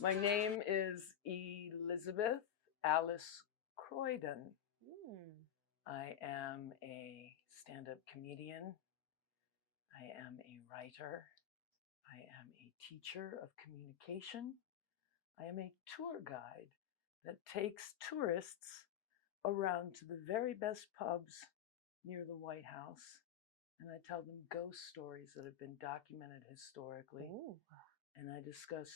My name is Elizabeth Alice Croydon. I am a stand-up comedian. I am a writer. I am a teacher of communication. I am a tour guide that takes tourists around to the very best pubs near the White House. And I tell them ghost stories that have been documented historically. Ooh. And I discuss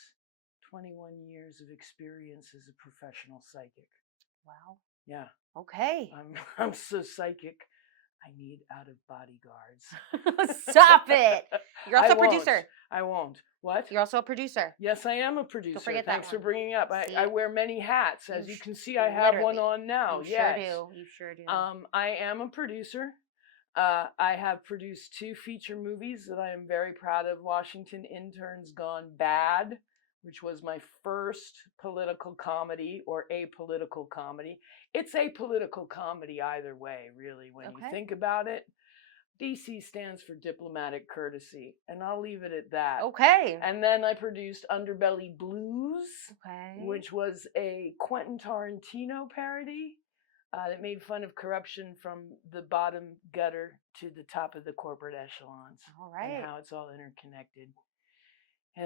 21 years of experience as a professional psychic. Wow. Yeah. Okay. I'm so psychic. I need out-of-body guards. Stop it. You're also a producer. I won't. What? You're also a producer. Yes, I am a producer. Don't forget Thanks that for bringing it up. I wear many hats. As you can see, I have one on now. You yes. sure do. You sure do. I am a producer. I have produced 2 feature movies that I am very proud of. Washington Interns Gone Bad, which was my first political comedy or apolitical comedy. It's a political comedy either way, really, when you think about it. DC stands for diplomatic courtesy, and I'll leave it at that. Okay. And then I produced Underbelly Blues, which was a Quentin Tarantino parody that made fun of corruption from the bottom gutter to the top of the corporate echelons. All right. And how it's all interconnected. All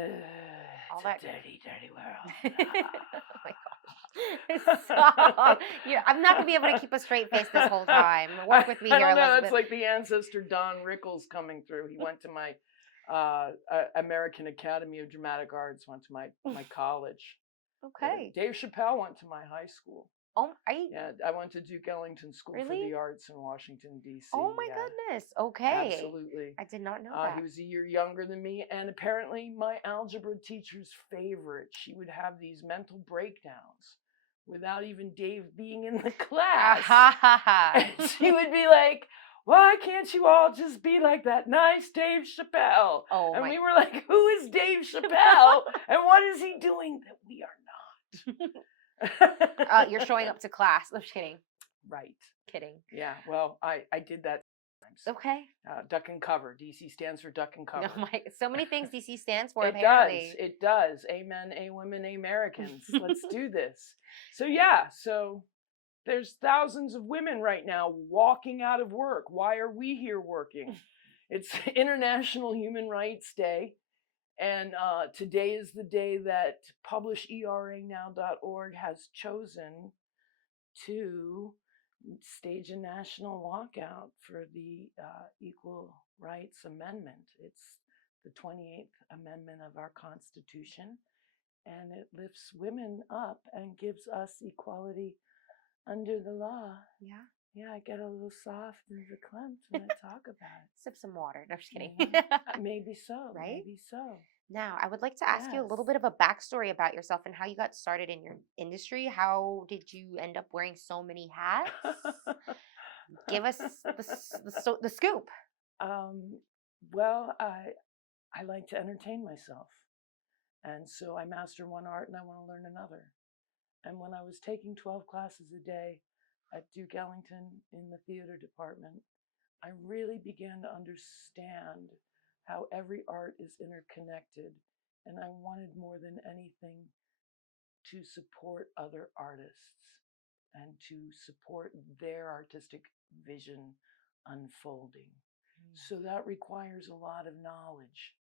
it's that a dirty, dirty world. Oh my gosh. Stop. I'm not going to be able to keep a straight face this whole time. Work with me here, Elizabeth. Elizabeth. That's like the ancestor Don Rickles coming through. He went to my American Academy of Dramatic Arts, went to my college. Okay. Dave Chappelle went to my high school. Oh, yeah, I went to Duke Ellington School for the Arts in Washington, D.C. Oh, my goodness. Okay. Absolutely. I did not know that. He was a year younger than me, and apparently my algebra teacher's favorite. She would have these mental breakdowns without even Dave being in the class. And she would be like, why can't you all just be like that nice Dave Chappelle? And we were like, who is Dave Chappelle? And what is he doing that we are not? You're showing up to class. I'm just kidding. Right. Kidding. Yeah. Well, I did that. Okay. Duck and cover. DC stands for duck and cover. Oh my! So many things DC stands for. It does. It does. Amen. A women. Americans. Let's do this. So yeah. So there's thousands of women right now walking out of work. Why are we here working? It's International Human Rights Day. And today is the day that publishERAnow.org has chosen to stage a national walkout for the Equal Rights Amendment. It's the 28th Amendment of our Constitution, and it lifts women up and gives us equality under the law. Yeah. Yeah, I get a little soft and verklempt when I talk about it. Sip some water. No, I'm just kidding. Maybe so. Right? Maybe so. Now, I would like to ask you a little bit of a backstory about yourself and how you got started in your industry. How did you end up wearing so many hats? Give us the scoop. Well, I like to entertain myself. And so I master one art and I want to learn another. And when I was taking 12 classes a day at Duke Ellington in the theater department, I really began to understand how every art is interconnected. And I wanted more than anything to support other artists and to support their artistic vision unfolding. So that requires a lot of knowledge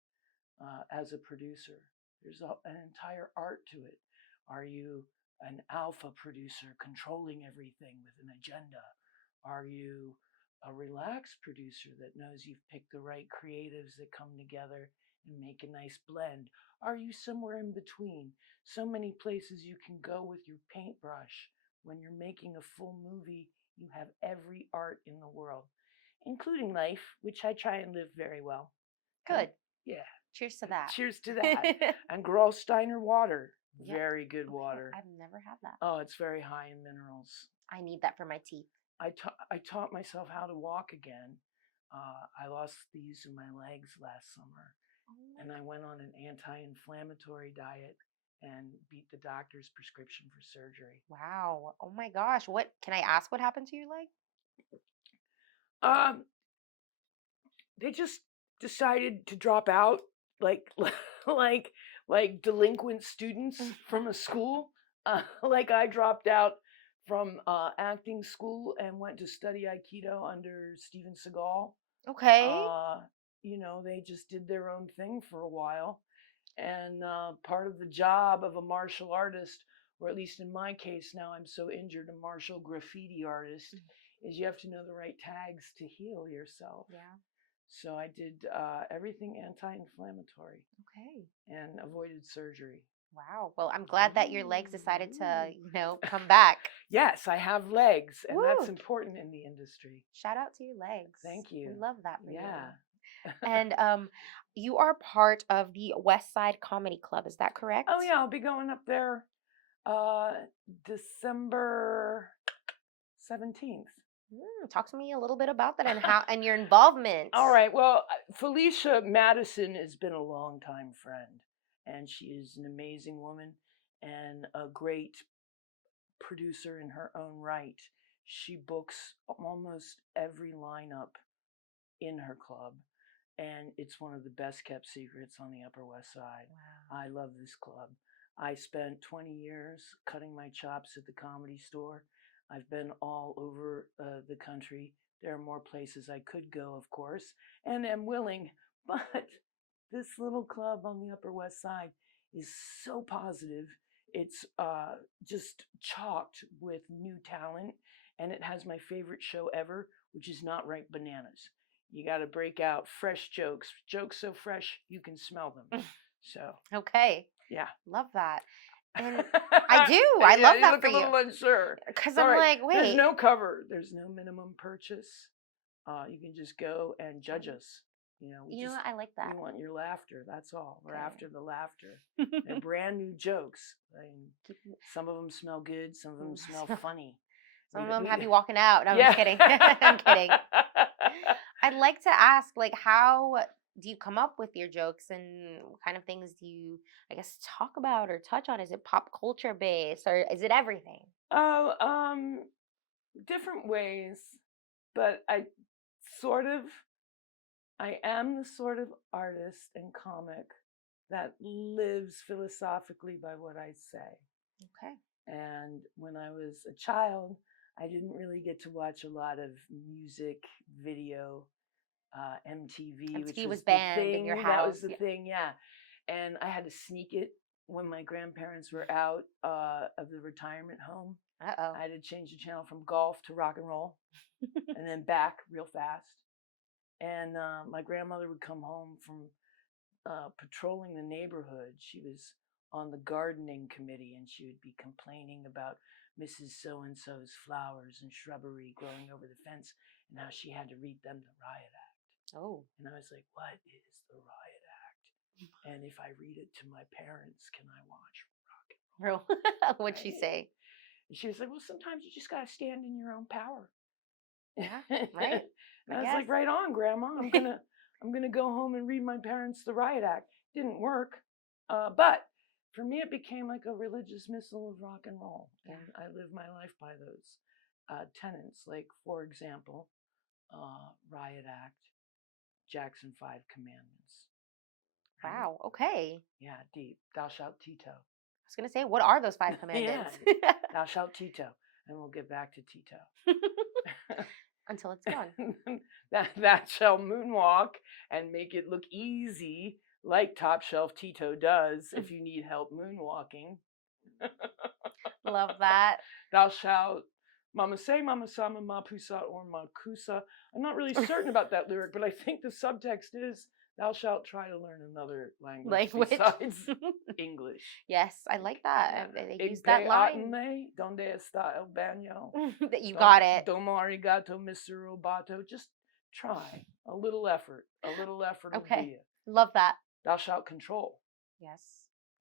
as a producer. There's an entire art to it. Are you an alpha producer controlling everything with an agenda? Are you a relaxed producer that knows you've picked the right creatives that come together and make a nice blend? Are you somewhere in between? So many places you can go with your paintbrush. When you're making a full movie, you have every art in the world, including life, which I try and live very well. Good. Yeah. Cheers to that. Cheers to that. And Grolsteiner water. Very good water. I've never had that. Oh, it's very high in minerals. I need that for my teeth. I taught myself how to walk again. I lost the use of my legs last summer. And I went on an anti-inflammatory diet and beat the doctor's prescription for surgery. Wow. Oh my gosh. What can I ask what happened to your leg? They just decided to drop out like like delinquent students from a school. Like I dropped out from acting school and went to study Aikido under Steven Seagal. Okay. They just did their own thing for a while. And part of the job of a martial artist, or at least in my case now, I'm so injured, a martial graffiti artist, is you have to know the right tags to heal yourself. Yeah. So I did everything anti-inflammatory. Okay. And avoided surgery. Wow. Well, I'm glad that your legs decided to, come back. Yes, I have legs, and that's Woo. important in the industry. Shout out to your legs. Thank you. We love that for you. Yeah. And you are part of the West Side Comedy Club, is that correct? Oh yeah, I'll be going up there December 17th. Talk to me a little bit about that and how and your involvement. All right. Well, Felicia Madison has been a longtime friend, and she is an amazing woman and a great producer in her own right. She books almost every lineup in her club, and it's one of the best kept secrets on the Upper West Side. Wow. I love this club. I spent 20 years cutting my chops at the Comedy Store. I've been all over the country. There are more places I could go, of course, and am willing, but this little club on the Upper West Side is so positive. It's just chocked with new talent, and it has my favorite show ever, which is Not Ripe Bananas. You got to break out fresh jokes so fresh you can smell them. So okay, yeah, love that. And I do. I love that look for a little unsure. Because I'm like, wait. There's no cover. There's no minimum purchase. You can just go and judge us. I like that. We want your laughter. That's all. We're after the laughter. They're brand new jokes. Some of them smell good. Some of them smell funny. Some of them have you walking out. No, I'm just kidding. I'm kidding. I'd like to ask, how do you come up with your jokes, and what kind of things do you, talk about or touch on? Is it pop culture based, or is it everything? Oh, different ways, but I am the sort of artist and comic that lives philosophically by what I say. Okay. And when I was a child, I didn't really get to watch a lot of music, video, MTV, which was banned the thing. in your house. That was the thing, yeah. And I had to sneak it when my grandparents were out of the retirement home. Uh-oh. I had to change the channel from golf to rock and roll and then back real fast. And my grandmother would come home from patrolling the neighborhood. She was on the gardening committee, and she would be complaining about Mrs. So-and-so's flowers and shrubbery growing over the fence, and how she had to read them the Riot Act. Oh. And I was like, what is the Riot Act? And if I read it to my parents, can I watch rock and roll? What'd she say? And she was like, well, sometimes you just got to stand in your own power. Yeah, right. And I was like, right on, Grandma. I'm gonna go home and read my parents the Riot Act. Didn't work, but for me, it became like a religious missile of rock and roll, and I live my life by those tenets. Like, for example, Riot Act, Jackson 5 Commandments. Wow. Okay. Yeah, deep. Thou shalt Tito. I was gonna say, what are those 5 commandments? Yeah. Thou shalt Tito, and we'll get back to Tito. Until it's gone. that shall moonwalk and make it look easy, like Top Shelf Tito does if you need help moonwalking. Love that. Thou shalt Mama say, Mama sama, ma pusa, or ma kusa. I'm not really certain about that lyric, but I think the subtext is, thou shalt try to learn another language besides English. Yes, I like that. They use that line. Donde está el baño? You got it. Domo arigato, Mr. Roboto. Just try. A little effort. Okay. Will be it. Love that. Thou shalt control. Yes.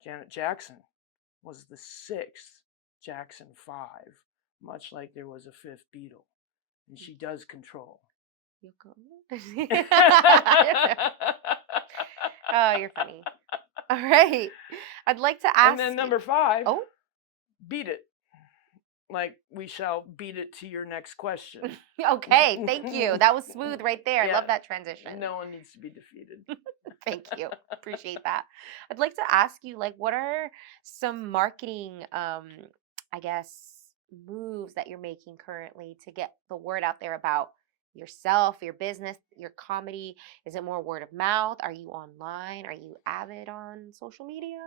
Janet Jackson was the 6th Jackson 5, much like there was a 5th Beatle. And she does control. Oh, you're funny. All right. I'd like to ask. And then number 5. Oh. Beat it. Like, we shall beat it to your next question. Okay, thank you. That was smooth right there. I love that transition. No one needs to be defeated. Thank you. Appreciate that. I'd like to ask you, like, what are some marketing, I guess, moves that you're making currently to get the word out there about yourself, your business, your comedy? Is it more word of mouth? Are you online? Are you avid on social media?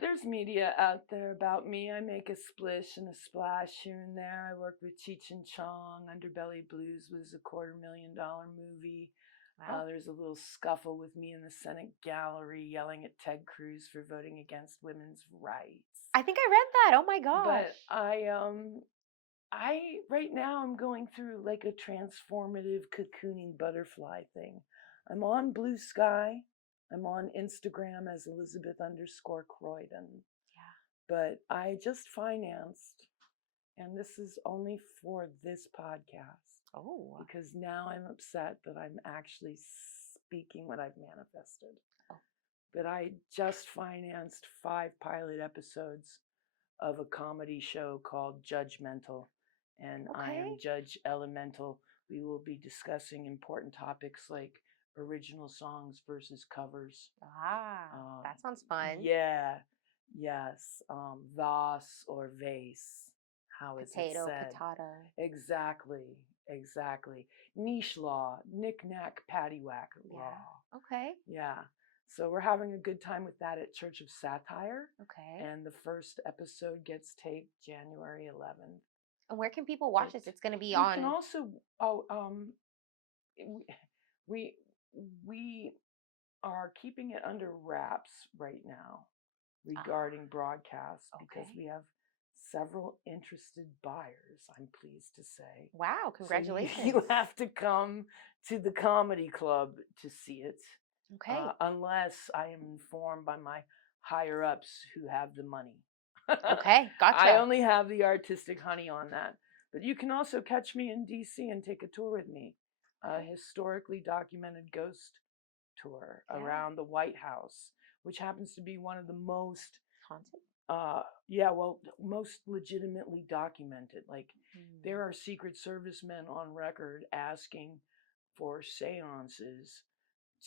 There's media out there about me. I make a splish and a splash here and there. I work with Cheech and Chong. Underbelly Blues was a $250,000 movie. Wow. There's a little scuffle with me in the Senate gallery yelling at Ted Cruz for voting against women's rights. I think I read that. Oh my gosh. But I right now I'm going through like a transformative cocooning butterfly thing. I'm on Blue Sky. I'm on Instagram as Elizabeth_Croydon. Yeah. But I just financed, and this is only for this podcast. Oh. Because now I'm upset that I'm actually speaking what I've manifested. Oh. But I just financed 5 pilot episodes of a comedy show called Judgmental. And I am Okay. Judge Elemental. We will be discussing important topics like original songs versus covers. That sounds fun. Yeah, yes. Vas or vase. How is it Potato, said? potato. Exactly, exactly. Niche law, knick-knack, paddywhack law. Okay. Yeah. So we're having a good time with that at Church of Satire. Okay. And the first episode gets taped January 11th. And where can people watch this? It's going to be We on. can also, we we are keeping it under wraps right now regarding broadcast because we have several interested buyers, I'm pleased to say. Wow, congratulations. So you have to come to the comedy club to see it. Okay. Unless I am informed by my higher ups who have the money. Okay, gotcha. I only have the artistic honey on that. But you can also catch me in DC and take a tour with me. A historically documented ghost tour around the White House, which happens to be one of the most haunted. Most legitimately documented. Like there are Secret Service men on record asking for seances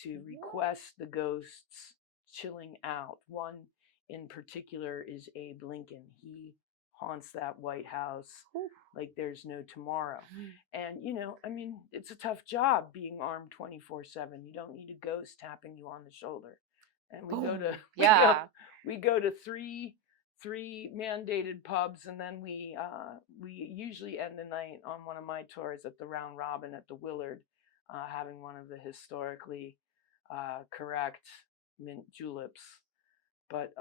to request the ghosts chilling out. One in particular is Abe Lincoln. He haunts that White House like there's no tomorrow. And, it's a tough job being armed 24/7. You don't need a ghost tapping you on the shoulder. And we go to three mandated pubs, and then we usually end the night on one of my tours at the Round Robin at the Willard, having one of the historically correct mint juleps. But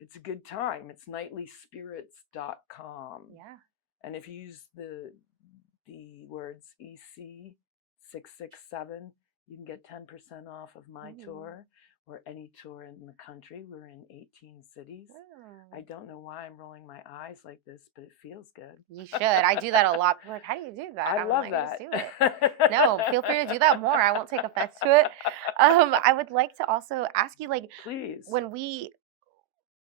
it's a good time. It's nightlyspirits.com. Yeah. And if you use the words EC667, you can get 10% off of my tour or any tour in the country. We're in 18 cities. I don't know why I'm rolling my eyes like this, but it feels good. You should. I do that a lot. People are like, how do you do that? I love that. Just do it. No, feel free to do that more. I won't take offense to it. I would like to also ask you, like, please,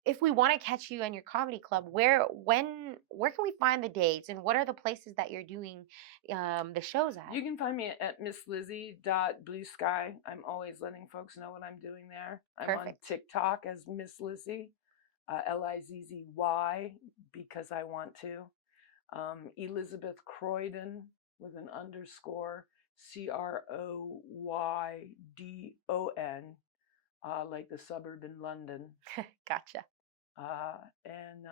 if we want to catch you in your comedy club, where can we find the dates, and what are the places that you're doing the shows at? You can find me at misslizzie.bluesky. I'm always letting folks know what I'm doing there. I'm on TikTok as Miss Lizzie, Lizzy, because I want to. Elizabeth Croydon with an underscore, Croydon, like the suburb in London. Gotcha. And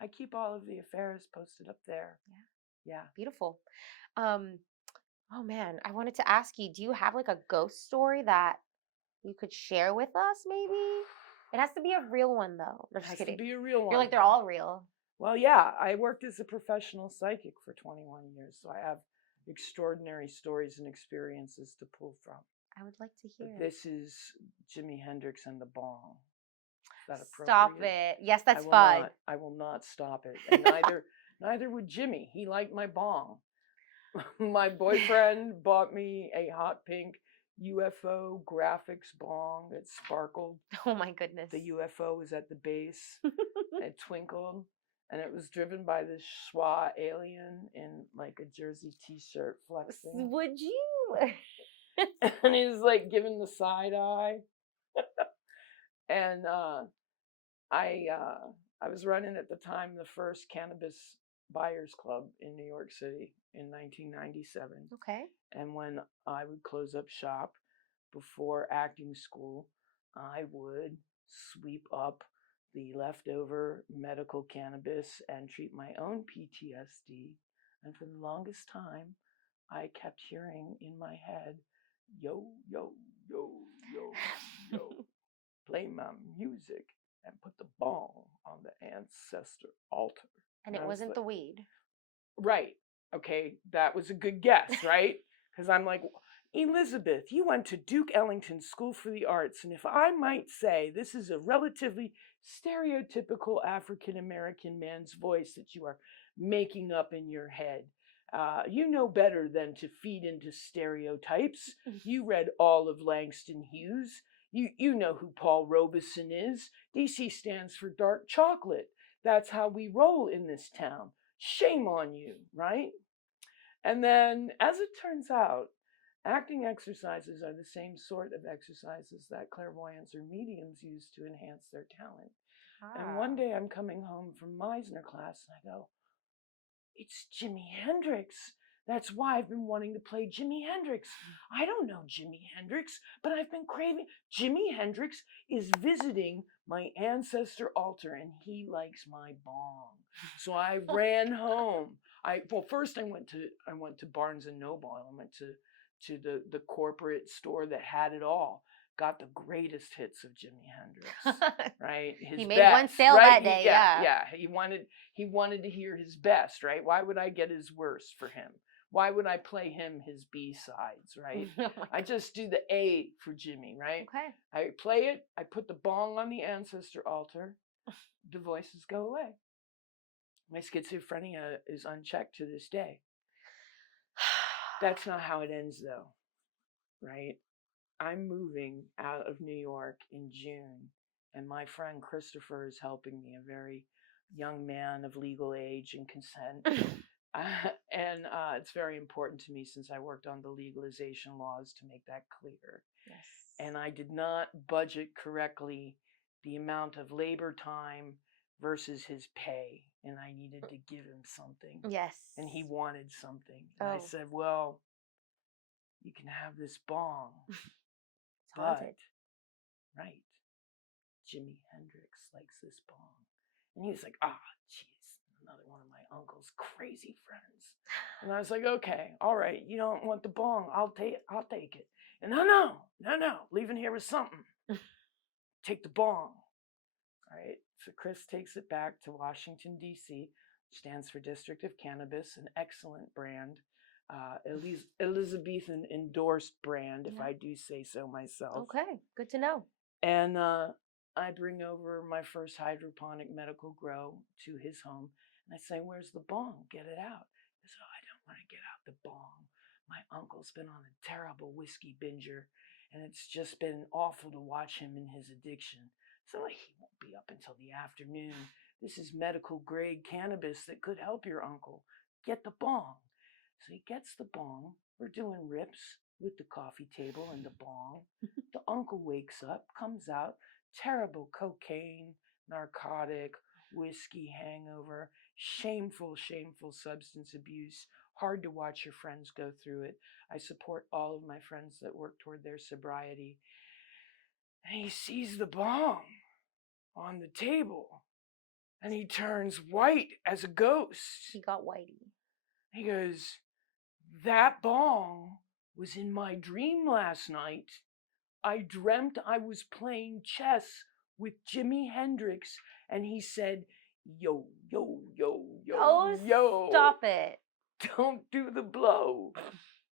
I keep all of the affairs posted up there. Yeah. Beautiful. Oh man, I wanted to ask you, do you have like a ghost story that you could share with us maybe? It has to be a real one though. It has to be a real one. You're like, they're all real. Well, yeah, I worked as a professional psychic for 21 years, so I have extraordinary stories and experiences to pull from. I would like to hear. This is Jimi Hendrix and the bong. Is that appropriate? Stop it. Yes, that's fine. I will not stop it. And neither would Jimmy. He liked my bong. My boyfriend bought me a hot pink UFO graphics bong that sparkled. Oh my goodness. The UFO was at the base. It twinkled. And it was driven by this schwa alien in like a jersey t-shirt flexing. Would you? And he's like giving the side eye. And I I was running at the time the first Cannabis Buyers Club in New York City in 1997. Okay. And when I would close up shop before acting school, I would sweep up the leftover medical cannabis and treat my own PTSD. And for the longest time, I kept hearing in my head, yo, yo, yo, yo, yo, play my music and put the bong on the ancestor altar. And it I was wasn't like, the weed. right. Okay, that was a good guess, right? Because I'm like, Elizabeth, you went to Duke Ellington School for the Arts, and if I might say, this is a relatively stereotypical African American man's voice that you are making up in your head. You know better than to feed into stereotypes. You read all of Langston Hughes. You know who Paul Robeson is. DC stands for dark chocolate. That's how we roll in this town. Shame on you, right? And then, as it turns out, acting exercises are the same sort of exercises that clairvoyants or mediums use to enhance their talent. And one day I'm coming home from Meisner class and I go, it's Jimi Hendrix. That's why I've been wanting to play Jimi Hendrix. I don't know Jimi Hendrix, but I've been craving. Jimi Hendrix is visiting my ancestor altar and he likes my bong. So I ran home. First I went to Barnes and Noble. I went to the corporate store that had it all. Got the greatest hits of Jimi Hendrix, right? He made one sale that day, yeah. He wanted to hear his best, right? Why would I get his worst for him? Why would I play him his B-sides, right? I just do the A for Jimmy, right? Okay. I play it, I put the bong on the ancestor altar, the voices go away. My schizophrenia is unchecked to this day. That's not how it ends though, right? I'm moving out of New York in June, and my friend Christopher is helping me, a very young man of legal age and consent. And it's very important to me since I worked on the legalization laws to make that clear. Yes. And I did not budget correctly the amount of labor time versus his pay, and I needed to give him something. Yes. And he wanted something. And I said, well, you can have this bong. But, right, Jimi Hendrix likes this bong. And he was like, jeez, another one of my uncle's crazy friends. And I was like, okay, all right, you don't want the bong, I'll take it. And no, leaving here with something. Take the bong. All right, so Chris takes it back to Washington, D.C., stands for District of Cannabis, an excellent brand. Elizabethan endorsed brand, if I do say so myself. Okay, good to know. And I bring over my first hydroponic medical grow to his home, and I say, where's the bong? Get it out. He says, I don't want to get out the bong. My uncle's been on a terrible whiskey binger, and it's just been awful to watch him in his addiction. So he won't be up until the afternoon. This is medical grade cannabis that could help your uncle. Get the bong. So he gets the bong. We're doing rips with the coffee table and the bong. The uncle wakes up, comes out, terrible cocaine, narcotic, whiskey hangover, shameful substance abuse. Hard to watch your friends go through it. I support all of my friends that work toward their sobriety. And he sees the bong on the table, and he turns white as a ghost. He got whitey. He goes, that bong was in my dream last night. I dreamt I was playing chess with Jimi Hendrix, and he said, yo, yo, yo, yo, yo. Stop it. Don't do the blow.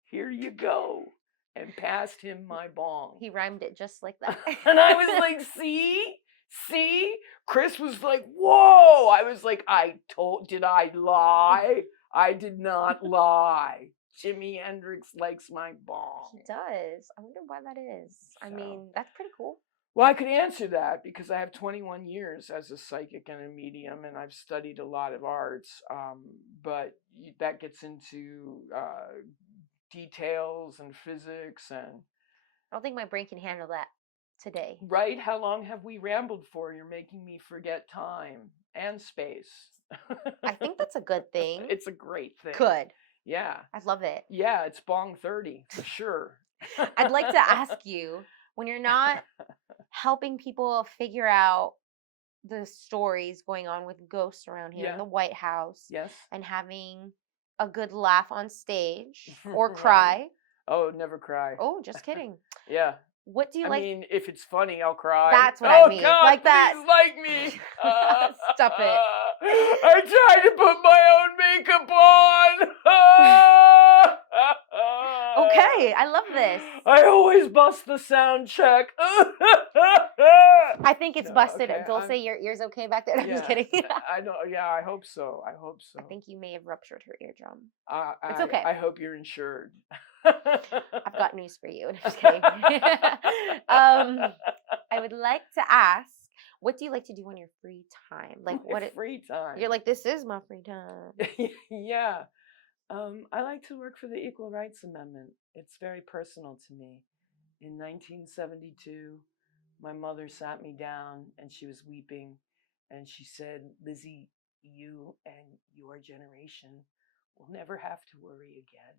Here you go. And passed him my bong. He rhymed it just like that. And I was like, see? Chris was like, whoa. I was like, did I lie? I did not lie. Jimi Hendrix likes my bong. He does. I wonder why that is. I mean, that's pretty cool. Well, I could answer that because I have 21 years as a psychic and a medium, and I've studied a lot of arts. But that gets into details and physics and I don't think my brain can handle that today. right. How long have we rambled for? You're making me forget time and space. I think that's a good thing. It's a great thing. Good. Yeah. I love it. Yeah, it's bong 30 for sure. I'd like to ask you, when you're not helping people figure out the stories going on with ghosts around here in Yeah. the White House Yes. and having a good laugh on stage or Right. cry. Oh, never cry. Oh, just kidding. Yeah. What do you I like? mean, if it's funny, I'll cry. That's what I mean. God, Like that. please like me. Stop it. I tried to put my own makeup on. Okay, I love this. I always bust the sound check. I think it's No, busted. okay, Dulce, your ear's okay back there? I'm just kidding. I don't. Yeah, I hope so. I hope so. I think you may have ruptured her eardrum. It's okay. I hope you're insured. I've got news for you. I'm just kidding. I would like to ask, what do you like to do on your free time? Like free time? You're like, this is my free time. Yeah. I like to work for the Equal Rights Amendment. It's very personal to me. In 1972, my mother sat me down and she was weeping and she said, Lizzie, you and your generation will never have to worry again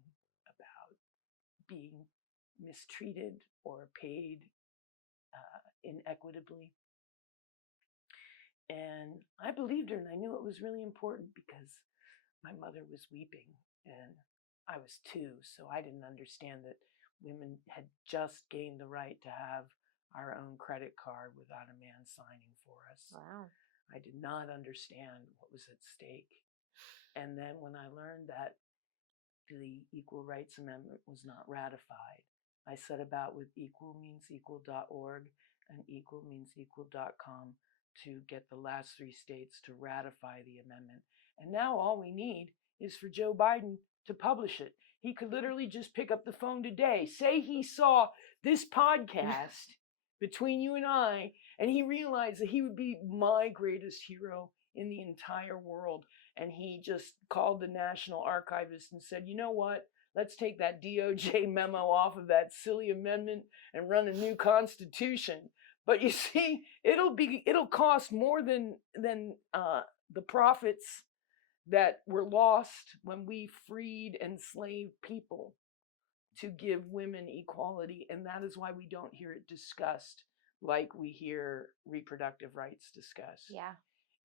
about being mistreated or paid inequitably. And I believed her and I knew it was really important because my mother was weeping and I was 2, so I didn't understand that women had just gained the right to have our own credit card without a man signing for us. Wow. I did not understand what was at stake. And then when I learned that the Equal Rights Amendment was not ratified, I set about with equalmeansequal.org and equalmeansequal.com to get the last 3 states to ratify the amendment. And now all we need is for Joe Biden to publish it. He could literally just pick up the phone today, say he saw this podcast between you and I, and he realized that he would be my greatest hero in the entire world. And he just called the National Archivist and said, you know what? Let's take that DOJ memo off of that silly amendment and run a new constitution. But you see, it'll cost more than the profits that were lost when we freed enslaved people to give women equality. And that is why we don't hear it discussed like we hear reproductive rights discussed. Yeah.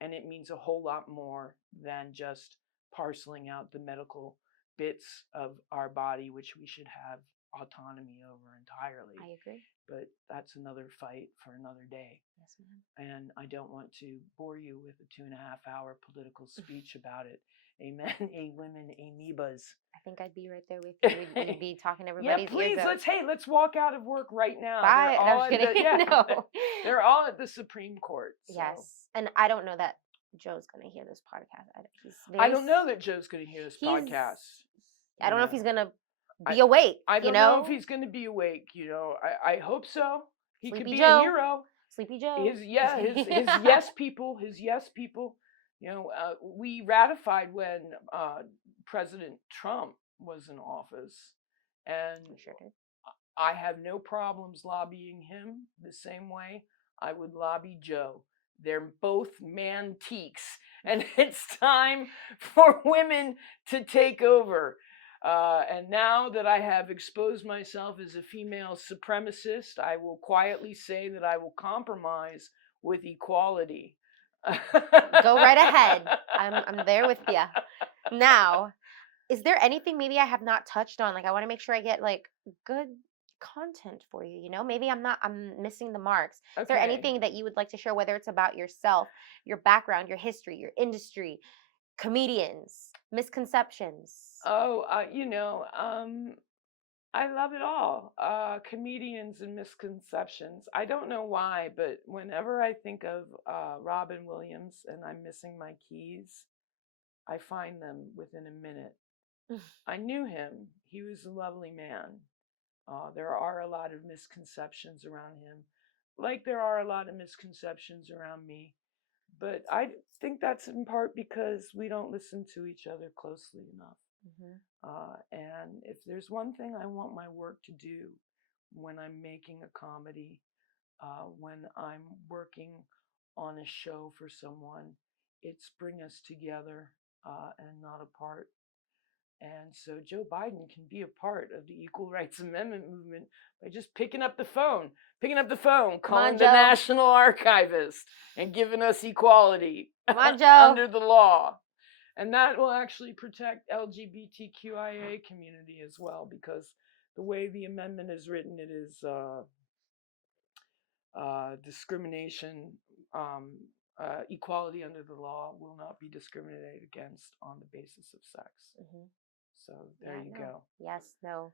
And it means a whole lot more than just parceling out the medical bits of our body, which we should have autonomy over entirely. I agree. But that's another fight for another day. Yes, ma'am. And I don't want to bore you with a 2.5-hour political speech about it. Amen. A women, amoebas. I think I'd be right there with you. We'd be talking to everybody. Yeah, please. Let's walk out of work right now. Bye. I'm kidding. No. They're all at the Supreme Court. So. Yes, and I don't know that Joe's gonna hear this podcast. I don't know that Joe's gonna hear this podcast. I don't know if he's gonna be awake. I don't know if he's gonna be awake. I hope so. He could be a hero. Sleepy Joe. His yes people. His yes people. We ratified when President Trump was in office, and sure did. I have no problems lobbying him the same way I would lobby Joe. They're both mantiques, and it's time for women to take over. And now that I have exposed myself as a female supremacist, I will quietly say that I will compromise with equality. Go right ahead. I'm there with you. Now, is there anything maybe I have not touched on? Like, I want to make sure I get like good content for you. Maybe I'm missing the marks. Okay. Is there anything that you would like to share, whether it's about yourself, your background, your history, your industry, comedians, misconceptions? I love it all. Comedians and misconceptions. I don't know why, but whenever I think of Robin Williams and I'm missing my keys, I find them within a minute. I knew him. He was a lovely man. There are a lot of misconceptions around him, like there are a lot of misconceptions around me. But I think that's in part because we don't listen to each other closely enough. And if there's one thing I want my work to do when I'm making a comedy, when I'm working on a show for someone, it's bring us together and not apart. And so Joe Biden can be a part of the Equal Rights Amendment movement by just picking up the phone, calling the National Archivist and giving us equality under the law. And that will actually protect LGBTQIA community as well, because the way the amendment is written, it is discrimination, equality under the law will not be discriminated against on the basis of sex. So there you go. Yes, no.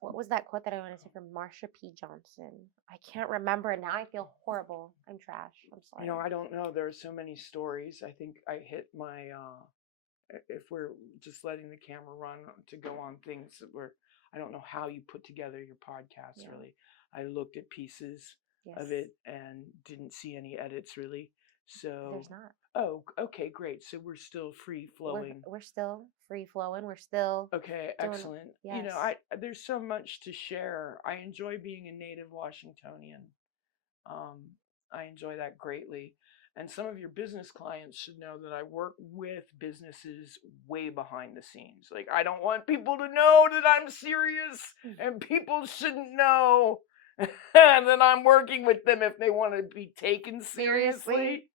What was that quote that I wanted to say from Marsha P. Johnson? I can't remember it now. I feel horrible. I'm trash. I'm sorry. I don't know. There are so many stories. I think I hit my, if we're just letting the camera run to go on things that I don't know how you put together your podcast, really. I looked at pieces of it and didn't see any edits, really. So there's not. Oh, okay, great. So we're still free flowing. We're still free flowing. We're still okay. Excellent. Yes. There's so much to share. I enjoy being a native Washingtonian. I enjoy that greatly. And some of your business clients should know that I work with businesses way behind the scenes. Like, I don't want people to know that I'm serious, and people shouldn't know that I'm working with them if they want to be taken seriously.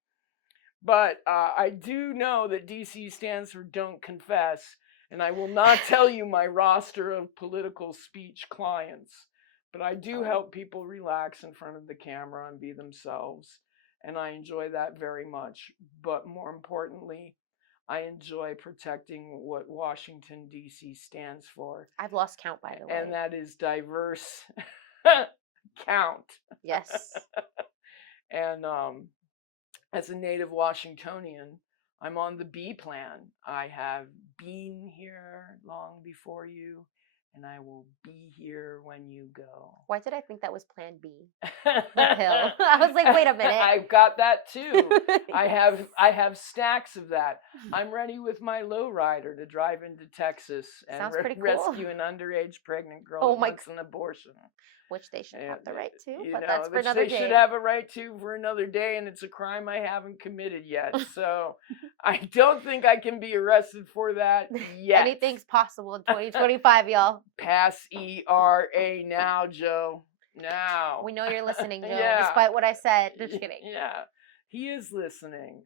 But I do know that DC stands for Don't Confess, and I will not tell you my roster of political speech clients. But I do help people relax in front of the camera and be themselves, and I enjoy that very much. But more importantly, I enjoy protecting what Washington, D.C. stands for. I've lost count, by the way. And that is diverse count. Yes. And as a native Washingtonian, I'm on the B plan. I have been here long before you, and I will be here when you go. Why did I think that was Plan B? The pill. I was like, wait a minute. I've got that too. I have stacks of that. I'm ready with my lowrider to drive into Texas and rescue an underage pregnant girl who wants an abortion. Which they should have the right to, but that's for another day. They should have a right to for another day, and it's a crime I haven't committed yet. So I don't think I can be arrested for that yet. Anything's possible in 2025, y'all. Pass ERA now, Joe. Now. We know you're listening, Joe, despite what I said. Just kidding. Yeah, he is listening.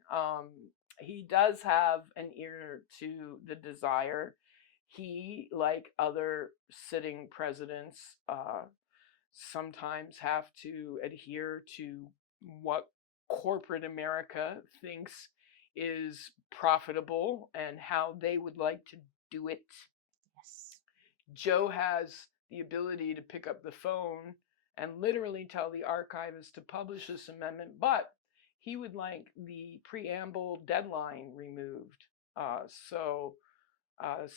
He does have an ear to the desire. He, like other sitting presidents, sometimes have to adhere to what corporate America thinks is profitable and how they would like to do it. Yes. Joe has the ability to pick up the phone and literally tell the archivist to publish this amendment, but he would like the preamble deadline removed. So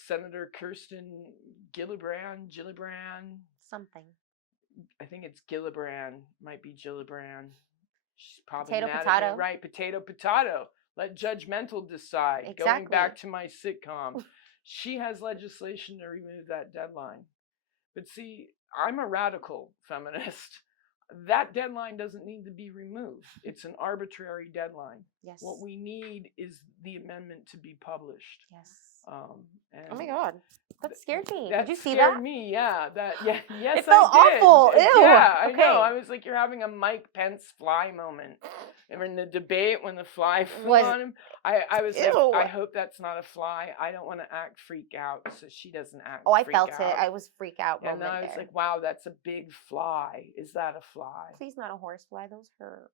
Senator Kirsten Gillibrand, something. I think it's Gillibrand, might be Gillibrand. She's probably potato, mad potato. At me. Right, potato. Let judgmental decide. Exactly. Going back to my sitcom, she has legislation to remove that deadline. But see, I'm a radical feminist. That deadline doesn't need to be removed. It's an arbitrary deadline. Yes. What we need is the amendment to be published. Yes. And oh my God, that scared me. That did you see scared that? me. Yeah. Yes, it felt awful. Ew. Yeah, I know. I was like, you're having a Mike Pence fly moment. And in the debate when the fly flew on him, I was like, I hope that's not a fly. I don't want to freak out, so she doesn't act. Oh, I felt it. I was freak out. And I was like, wow, that's a big fly. Is that a fly? Please, not a horsefly. Those hurt.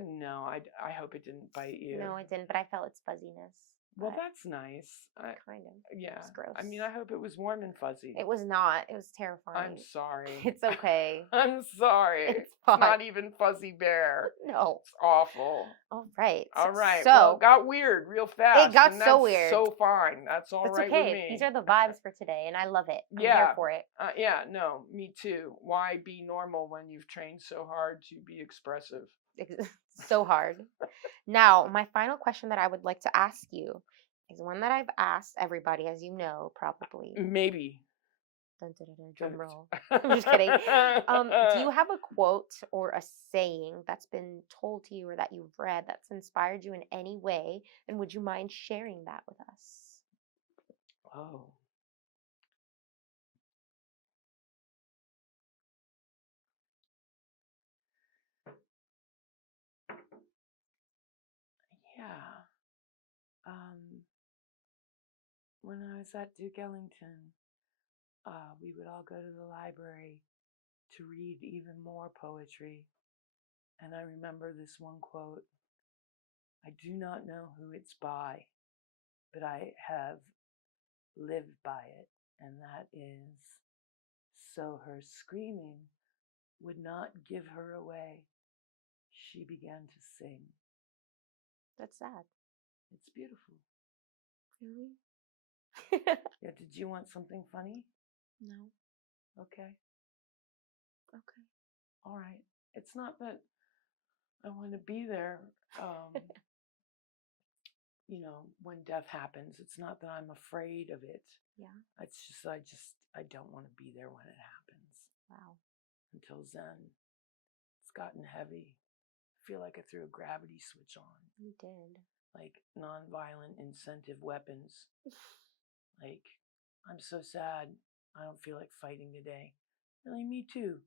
No. I hope it didn't bite you. No, it didn't. But I felt its fuzziness. Well, that's nice. Kind of. Yeah. It's gross. I mean, I hope it was warm and fuzzy. It was not. It was terrifying. I'm sorry. It's okay. I'm sorry. It's not even Fuzzy Bear. No. It's awful. All right. So well, it got weird real fast. It got so weird. So fine. That's all right with me. These are the vibes for today, and I love it. I'm here for it. No, me too. Why be normal when you've trained so hard to be expressive? So hard. Now, my final question that I would like to ask you is one that I've asked everybody, as you know, probably. Maybe. Dun, dun, dun, dun, drum roll. I'm just kidding. Do you have a quote or a saying that's been told to you or that you've read that's inspired you in any way? And would you mind sharing that with us? Oh. Yeah. When I was at Duke Ellington, we would all go to the library to read even more poetry. And I remember this one quote. I do not know who it's by, but I have lived by it. And that is, so her screaming would not give her away. She began to sing. That's sad. It's beautiful. Really? Yeah, did you want something funny? No. Okay. Okay. All right. It's not that I want to be there, when death happens. It's not that I'm afraid of it. Yeah. It's just, I don't want to be there when it happens. Wow. Until then, it's gotten heavy. I feel like I threw a gravity switch on. You did. Like nonviolent incentive weapons. Like, I'm so sad. I don't feel like fighting today. Really, me too.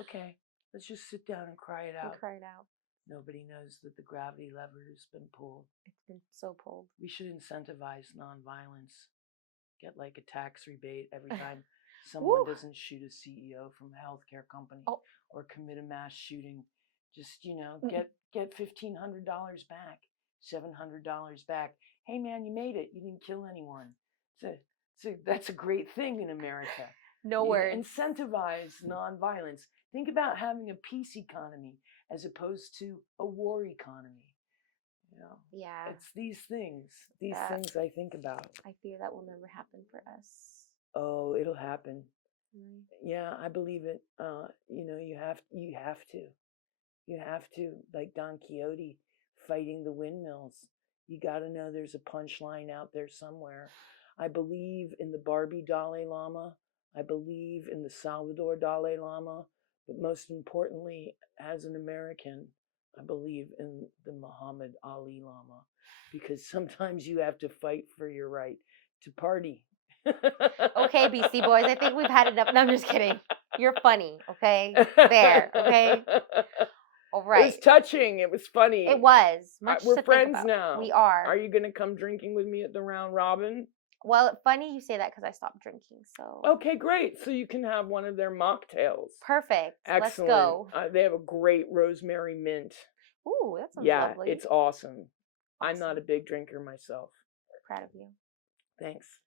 Okay, let's just sit down and cry it out. And cry it out. Nobody knows that the gravity lever has been pulled. It's been so pulled. We should incentivize nonviolence. Get like a tax rebate every time someone doesn't shoot a CEO from a healthcare company or commit a mass shooting. Just, get $1,500 back, $700 back. Hey man, you made it. You didn't kill anyone. That's a great thing in America. No words. Incentivize nonviolence. Think about having a peace economy as opposed to a war economy. Yeah. It's these things I think about. I fear that will never happen for us. Oh, it'll happen. Really? Yeah, I believe it. You have to, like Don Quixote fighting the windmills. You got to know there's a punchline out there somewhere. I believe in the Barbie Dalai Lama. I believe in the Salvador Dalai Lama. But most importantly, as an American, I believe in the Muhammad Ali Lama. Because sometimes you have to fight for your right to party. Okay, BC boys, I think we've had enough. No, I'm just kidding. You're funny, okay? There, okay? All right. It was touching. It was funny. It was. Much We're to friends think about. now. We are. Are you going to come drinking with me at the round robin? Well, funny you say that because I stopped drinking, so. Okay, great. So you can have one of their mocktails. Perfect. Excellent. Let's go. They have a great rosemary mint. Ooh, that sounds lovely. Yeah, it's awesome. I'm not a big drinker myself. Proud of you. Thanks.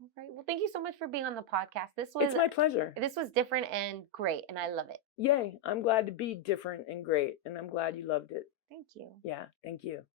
All right. Well, thank you so much for being on the podcast. It's my pleasure. This was different and great, and I love it. Yay. I'm glad to be different and great, and I'm glad you loved it. Thank you. Yeah, thank you.